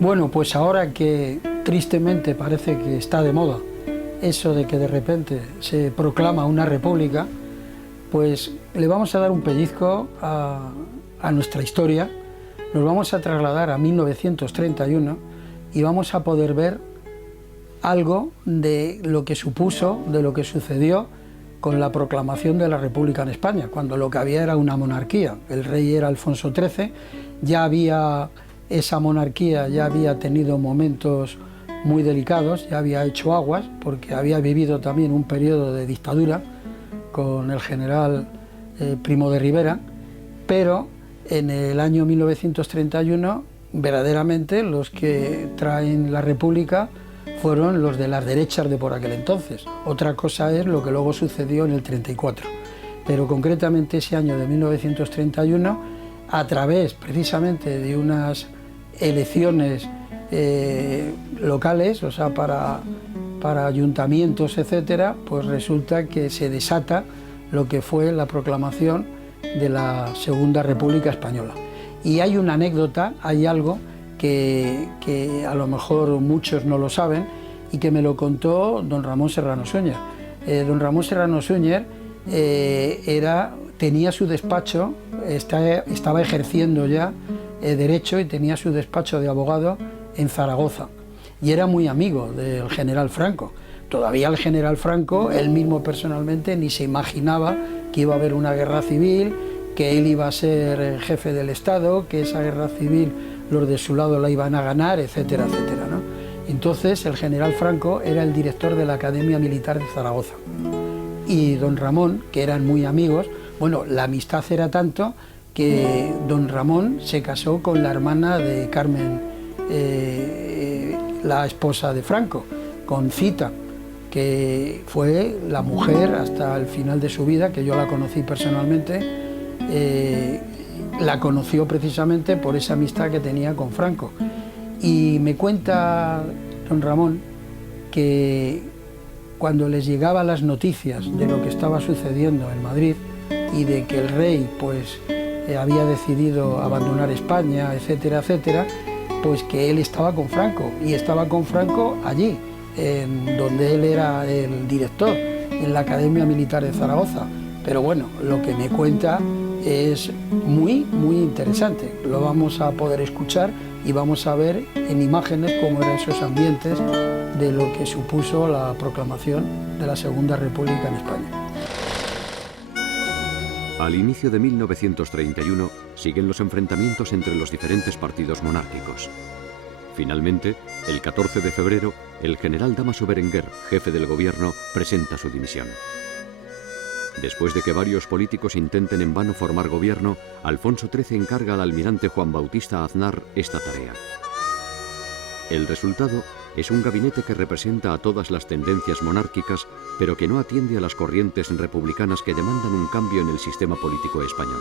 Bueno, pues ahora que tristemente parece que está de moda eso de que de repente se proclama una república, pues le vamos a dar un pellizco a nuestra historia, nos vamos a trasladar a 1931 y vamos a poder ver algo de lo que supuso, de lo que sucedió con la proclamación de la República en España, cuando lo que había era una monarquía. El rey era Alfonso XIII, esa monarquía ya había tenido momentos muy delicados, ya había hecho aguas, porque había vivido también un periodo de dictadura con el general Primo de Rivera, pero en el año 1931 verdaderamente los que traen la República fueron los de las derechas de por aquel entonces. Otra cosa es lo que luego sucedió en el 34, pero concretamente ese año de 1931, a través precisamente de unas elecciones locales, o sea, para ayuntamientos, etcétera, pues resulta que se desata lo que fue la proclamación de la Segunda República Española. Y hay una anécdota, hay algo que a lo mejor muchos no lo saben y que me lo contó don Ramón Serrano Suñer. Don Ramón Serrano Suñer tenía su despacho, estaba ejerciendo ya derecho y tenía su despacho de abogado en Zaragoza y era muy amigo del general Franco. Todavía el general Franco, él mismo personalmente, ni se imaginaba que iba a haber una guerra civil, que él iba a ser jefe del Estado, que esa guerra civil los de su lado la iban a ganar, etcétera, etcétera, ¿no? Entonces el general Franco era el director de la Academia Militar de Zaragoza y don Ramón, que eran muy amigos, bueno, la amistad era tanto que don Ramón se casó con la hermana de Carmen, la esposa de Franco, con Cita, que fue la mujer hasta el final de su vida, que yo la conocí personalmente, la conoció precisamente por esa amistad que tenía con Franco. Y me cuenta don Ramón que cuando les llegaban las noticias de lo que estaba sucediendo en Madrid y de que el rey pues había decidido abandonar España, etcétera, etcétera, pues que él estaba con Franco, y estaba con Franco allí, donde él era el director, en la Academia Militar de Zaragoza. Pero bueno, lo que me cuenta es muy, muy interesante. Lo vamos a poder escuchar y vamos a ver en imágenes cómo eran esos ambientes de lo que supuso la proclamación de la Segunda República en España. Al inicio de 1931 siguen los enfrentamientos entre los diferentes partidos monárquicos. Finalmente, el 14 de febrero, el general Dámaso Berenguer, jefe del gobierno, presenta su dimisión. Después de que varios políticos intenten en vano formar gobierno, Alfonso XIII encarga al almirante Juan Bautista Aznar esta tarea. El resultado es un gabinete que representa a todas las tendencias monárquicas, pero que no atiende a las corrientes republicanas que demandan un cambio en el sistema político español.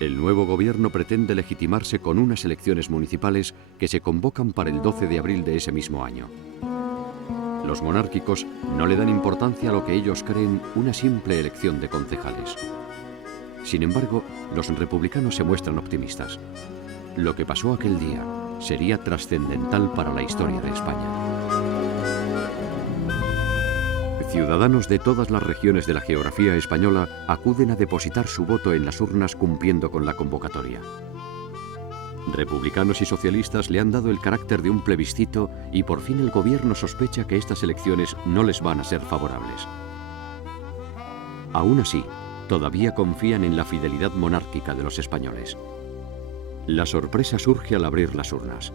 El nuevo gobierno pretende legitimarse con unas elecciones municipales que se convocan para el 12 de abril de ese mismo año. Los monárquicos no le dan importancia a lo que ellos creen una simple elección de concejales. Sin embargo, los republicanos se muestran optimistas. Lo que pasó aquel día sería trascendental para la historia de España. Ciudadanos de todas las regiones de la geografía española acuden a depositar su voto en las urnas cumpliendo con la convocatoria. Republicanos y socialistas le han dado el carácter de un plebiscito y por fin el gobierno sospecha que estas elecciones no les van a ser favorables. Aún así, todavía confían en la fidelidad monárquica de los españoles. La sorpresa surge al abrir las urnas.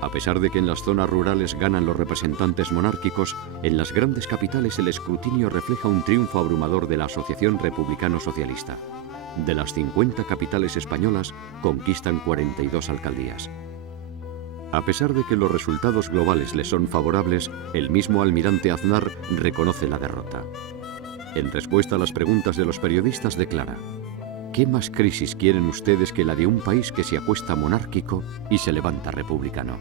A pesar de que en las zonas rurales ganan los representantes monárquicos, en las grandes capitales el escrutinio refleja un triunfo abrumador de la Asociación Republicano-Socialista. De las 50 capitales españolas, conquistan 42 alcaldías. A pesar de que los resultados globales les son favorables, el mismo almirante Aznar reconoce la derrota. En respuesta a las preguntas de los periodistas declara: ¿Qué más crisis quieren ustedes que la de un país que se acuesta monárquico y se levanta republicano?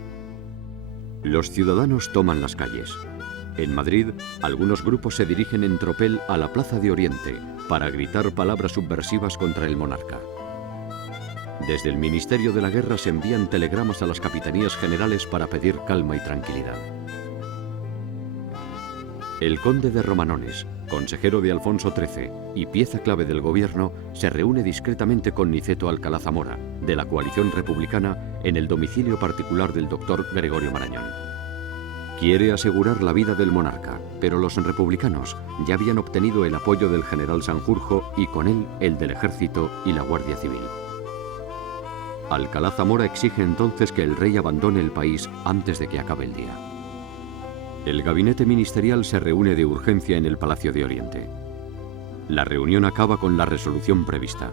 Los ciudadanos toman las calles. En Madrid, algunos grupos se dirigen en tropel a la Plaza de Oriente para gritar palabras subversivas contra el monarca. Desde el Ministerio de la Guerra se envían telegramas a las capitanías generales para pedir calma y tranquilidad. El conde de Romanones, consejero de Alfonso XIII y pieza clave del gobierno, se reúne discretamente con Niceto Alcalá Zamora, de la coalición republicana, en el domicilio particular del doctor Gregorio Marañón. Quiere asegurar la vida del monarca, pero los republicanos ya habían obtenido el apoyo del general Sanjurjo y con él el del ejército y la Guardia Civil. Alcalá Zamora exige entonces que el rey abandone el país antes de que acabe el día. El gabinete ministerial se reúne de urgencia en el Palacio de Oriente. La reunión acaba con la resolución prevista.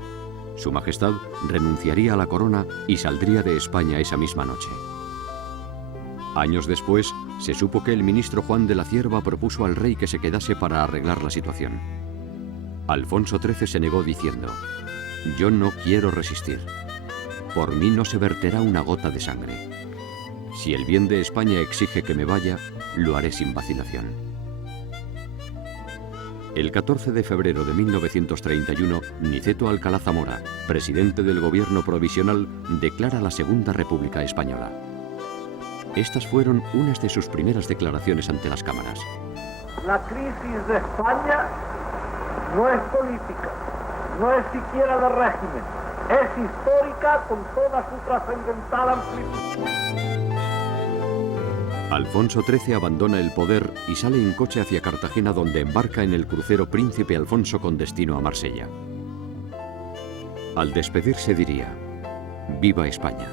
Su Majestad renunciaría a la corona y saldría de España esa misma noche. Años después, se supo que el ministro Juan de la Cierva propuso al rey que se quedase para arreglar la situación. Alfonso XIII se negó diciendo: «Yo no quiero resistir. Por mí no se verterá una gota de sangre. Si el bien de España exige que me vaya, lo haré sin vacilación». El 14 de febrero de 1931, Niceto Alcalá Zamora, presidente del gobierno provisional, declara la Segunda República Española. Estas fueron unas de sus primeras declaraciones ante las cámaras. La crisis de España no es política, no es siquiera de régimen, es histórica con toda su trascendental amplitud. Alfonso XIII abandona el poder y sale en coche hacia Cartagena, donde embarca en el crucero Príncipe Alfonso con destino a Marsella. Al despedirse diría: «Viva España».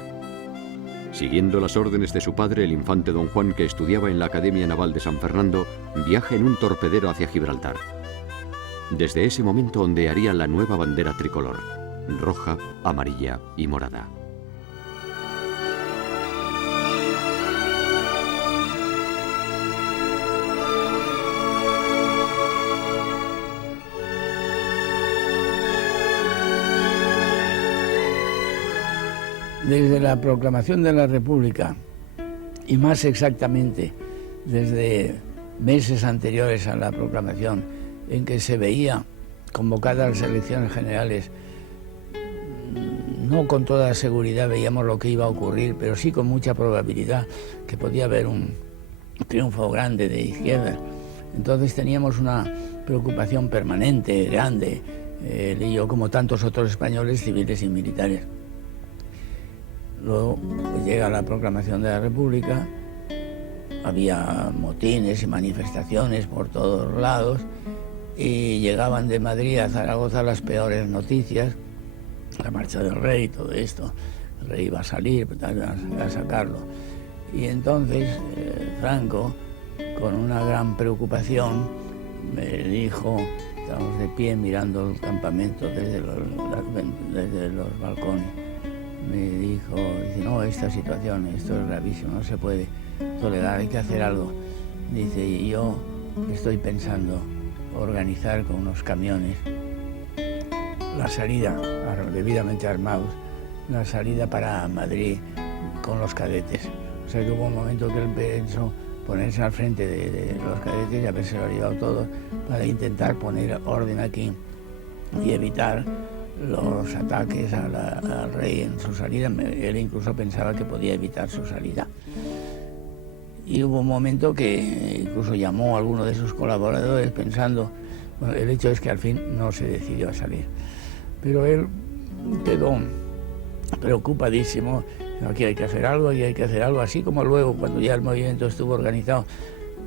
Siguiendo las órdenes de su padre, el infante don Juan, que estudiaba en la Academia Naval de San Fernando, viaja en un torpedero hacia Gibraltar. Desde ese momento ondearía la nueva bandera tricolor, roja, amarilla y morada. Desde la proclamación de la República, y más exactamente desde meses anteriores a la proclamación, en que se veía convocadas las elecciones generales, no con toda seguridad veíamos lo que iba a ocurrir, pero sí con mucha probabilidad que podía haber un triunfo grande de izquierda. Entonces teníamos una preocupación permanente, grande, él y yo, como tantos otros españoles, civiles y militares. Luego pues, llega la proclamación de la República, había motines y manifestaciones por todos lados y llegaban de Madrid a Zaragoza las peores noticias, la marcha del rey, todo esto, el rey iba a salir a sacarlo. Y entonces Franco, con una gran preocupación, me dijo, estábamos de pie mirando el campamento desde los balcones, me dijo, dice, no, esta situación, esto es gravísimo, no se puede tolerar, hay que hacer algo. Dice, y yo estoy pensando organizar con unos camiones la salida, debidamente armados, la salida para Madrid con los cadetes. O sea que hubo un momento que él pensó ponerse al frente de los cadetes y haberse lo llevado todo para intentar poner orden aquí y evitar los ataques al rey en su salida. Él incluso pensaba que podía evitar su salida. Y hubo un momento que incluso llamó a alguno de sus colaboradores pensando, bueno, el hecho es que al fin no se decidió a salir. Pero él quedó preocupadísimo, aquí hay que hacer algo, aquí hay que hacer algo, así como luego cuando ya el movimiento estuvo organizado,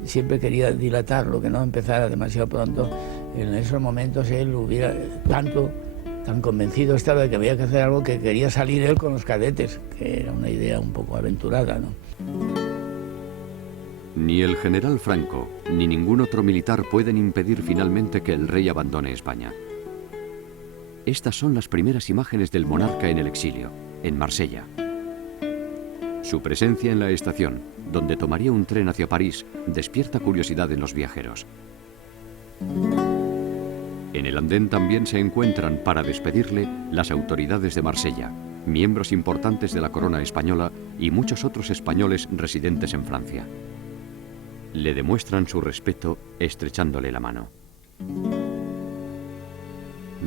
siempre quería dilatarlo, que no empezara demasiado pronto. En esos momentos él hubiera tan convencido estaba de que había que hacer algo que quería salir él con los cadetes, que era una idea un poco aventurada, ¿no? Ni el general Franco, ni ningún otro militar pueden impedir finalmente que el rey abandone España. Estas son las primeras imágenes del monarca en el exilio, en Marsella. Su presencia en la estación, donde tomaría un tren hacia París, despierta curiosidad en los viajeros. En el andén también se encuentran para despedirle las autoridades de Marsella, miembros importantes de la corona española y muchos otros españoles residentes en Francia. Le demuestran su respeto estrechándole la mano.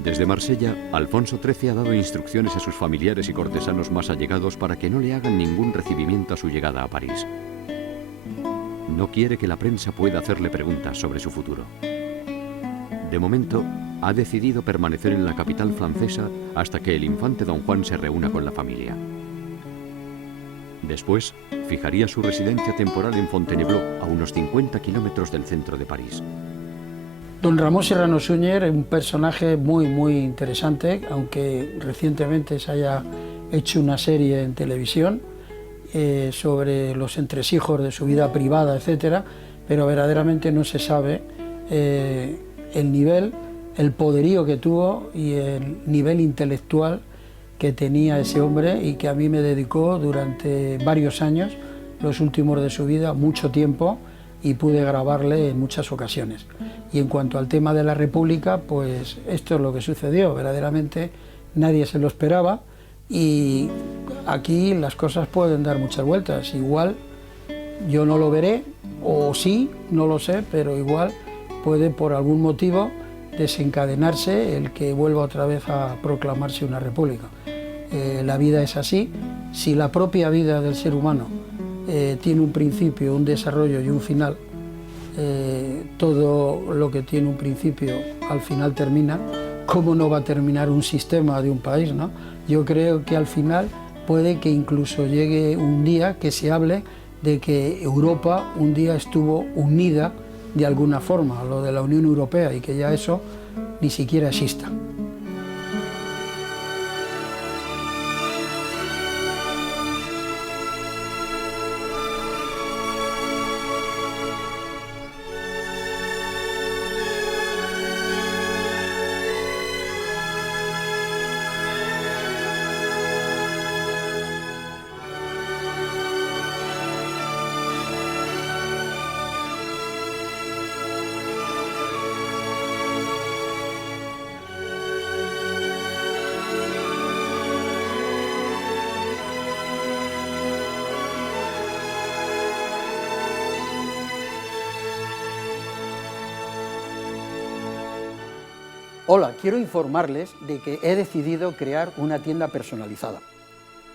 Desde Marsella, Alfonso XIII ha dado instrucciones a sus familiares y cortesanos más allegados para que no le hagan ningún recibimiento a su llegada a París. No quiere que la prensa pueda hacerle preguntas sobre su futuro. De momento, ha decidido permanecer en la capital francesa hasta que el infante don Juan se reúna con la familia. Después, fijaría su residencia temporal en Fontainebleau, a unos 50 kilómetros del centro de París. Don Ramón Serrano Suñer es un personaje muy interesante, aunque recientemente se haya hecho una serie en televisión sobre los entresijos de su vida privada, etcétera, pero verdaderamente no se sabe el nivel, el poderío que tuvo y el nivel intelectual que tenía ese hombre y que a mí me dedicó durante varios años, los últimos de su vida, mucho tiempo, y pude grabarle en muchas ocasiones. Y en cuanto al tema de la República, pues esto es lo que sucedió, verdaderamente nadie se lo esperaba y aquí las cosas pueden dar muchas vueltas, igual yo no lo veré, o sí, no lo sé, pero igual puede por algún motivo desencadenarse el que vuelva otra vez a proclamarse una república. La vida es así, si la propia vida del ser humano tiene un principio, un desarrollo y un final, todo lo que tiene un principio al final termina, ¿cómo no va a terminar un sistema de un país, no? Yo creo que al final puede que incluso llegue un día que se hable de que Europa un día estuvo unida de alguna forma, lo de la Unión Europea, y que ya eso ni siquiera exista. Hola, quiero informarles de que he decidido crear una tienda personalizada.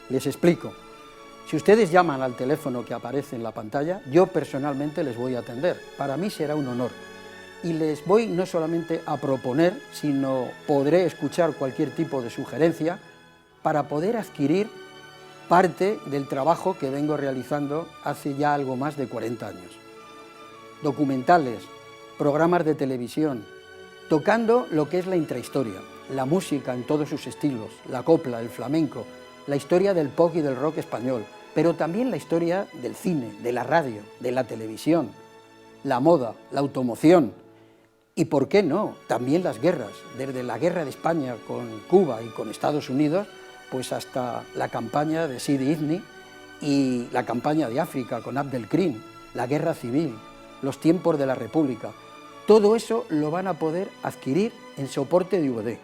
Les explico. Si ustedes llaman al teléfono que aparece en la pantalla, yo personalmente les voy a atender. Para mí será un honor. Y les voy no solamente a proponer, sino podré escuchar cualquier tipo de sugerencia para poder adquirir parte del trabajo que vengo realizando hace ya algo más de 40 años. Documentales, programas de televisión, tocando lo que es la intrahistoria, la música en todos sus estilos, la copla, el flamenco, la historia del pop y del rock español, pero también la historia del cine, de la radio, de la televisión, la moda, la automoción y, ¿por qué no?, también las guerras, desde la guerra de España con Cuba y con Estados Unidos, pues hasta la campaña de Sidi Ifni y la campaña de África con Abdelkrim, la guerra civil, los tiempos de la República. Todo eso lo van a poder adquirir en soporte DVD.